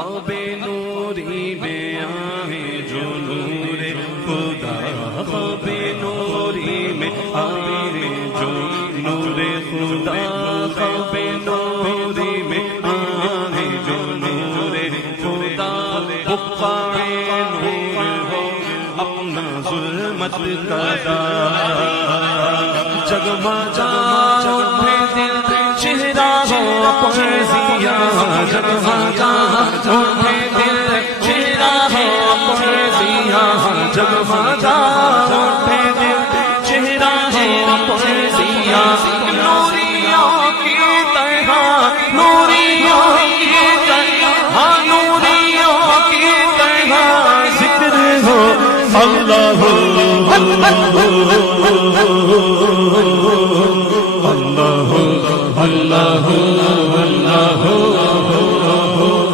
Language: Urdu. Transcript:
خواب نوری میں آئے جو نور خدا، خواب نوری میں آئے جو نور خدا، خواب نوری میں آئے جو نور خدا، بقعے نور ہو اپنا ظلمت کا جگمگا اٹھے دل چہرہ ہو اپنے ضیاء، جگمگا اٹھے دل چہرہ ہو اپنے ضیاء، جگمگا اٹھے دل چہرہ ہو اپنے ضیاء، نوریوں کی طرح، نوریوں کی طرح، نوریوں کی طرح ذکر ہو اللہ ہو اللہ ہو اللہ ہو اللہ ہو اللہ ہو